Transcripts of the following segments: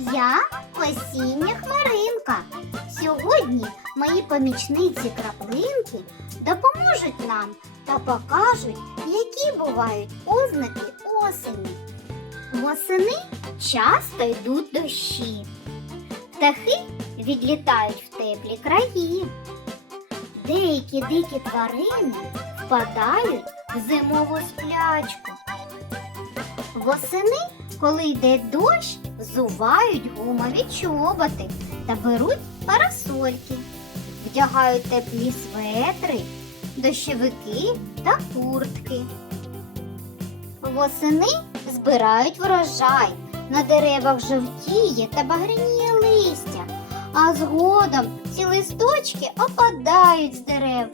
Я осіння хмаринка. Сьогодні мої помічниці краплинки допоможуть нам та покажуть, які бувають ознаки осені. Восени часто йдуть дощі. Птахи відлітають в теплі краї. Деякі дикі тварини впадають в зимову сплячку. Восени, коли йде дощ, взувають гумові чоботи та беруть парасольки, вдягають теплі светри, дощовики та куртки. Восени збирають врожай, на деревах жовтіє та багряніє листя, а згодом ці листочки опадають з дерев.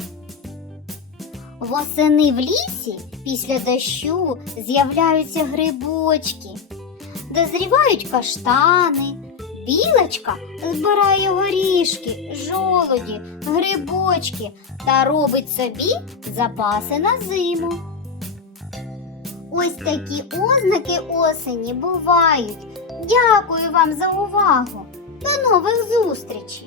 Восени в лісі після дощу з'являються грибочки, дозрівають каштани, білочка збирає горішки, жолоді, грибочки та робить собі запаси на зиму. Ось такі ознаки осені бувають. Дякую вам за увагу. До нових зустрічей!